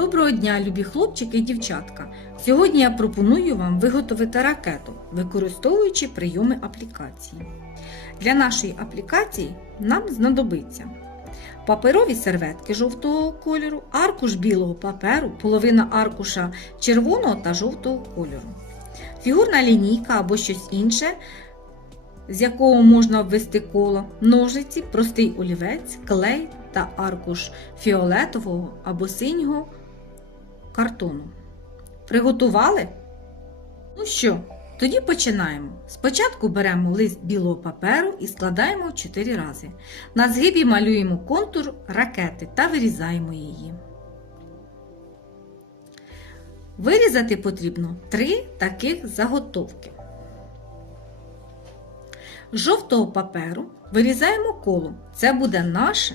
Доброго дня, любі хлопчики і дівчатка! Сьогодні я пропоную вам виготовити ракету, використовуючи прийоми аплікації. Для нашої аплікації нам знадобиться паперові серветки жовтого кольору, аркуш білого паперу, половина аркуша червоного та жовтого кольору, фігурна лінійка або щось інше, з якого можна обвести коло, ножиці, простий олівець, клей та аркуш фіолетового або синього картону. Приготували? Ну що, тоді починаємо. Спочатку беремо лист білого паперу і складаємо в 4 рази. На згибі малюємо контур ракети та вирізаємо її. Вирізати потрібно три таких заготовки. З жовтого паперу вирізаємо коло. Це буде наше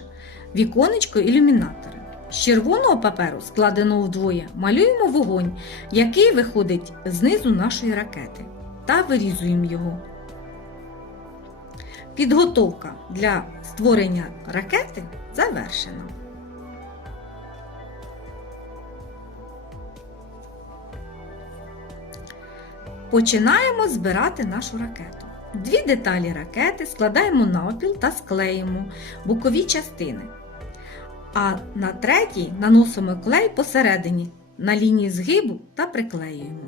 віконечко ілюмінатора. З червоного паперу, складеного вдвоє, малюємо вогонь, який виходить знизу нашої ракети, та вирізуємо його. Підготовка для створення ракети завершена. Починаємо збирати нашу ракету. Дві деталі ракети складаємо навпіл та склеїмо бокові частини. А на третій наносимо клей посередині на лінії згибу та приклеюємо.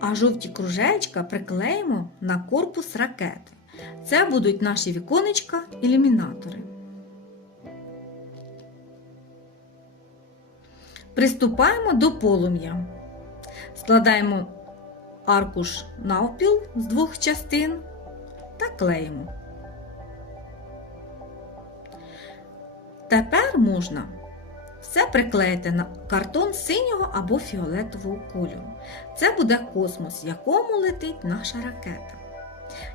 А жовті кружечка приклеїмо на корпус ракети. Це будуть наші віконечка ілюмінатори. Приступаємо до полум'я. Складаємо аркуш навпіл з двох частин та клеїмо. Тепер можна все приклеїти на картон синього або фіолетового кольору. Це буде космос, в якому летить наша ракета.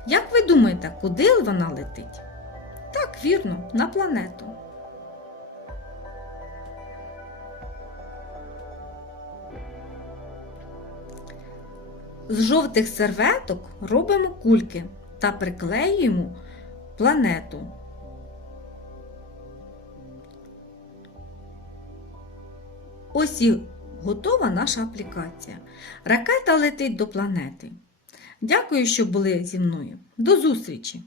Як ви думаєте, куди вона летить? Так, вірно, на планету. З жовтих серветок робимо кульки та приклеюємо планету. Ось і готова наша аплікація. Ракета летить до планети. Дякую, що були зі мною. До зустрічі!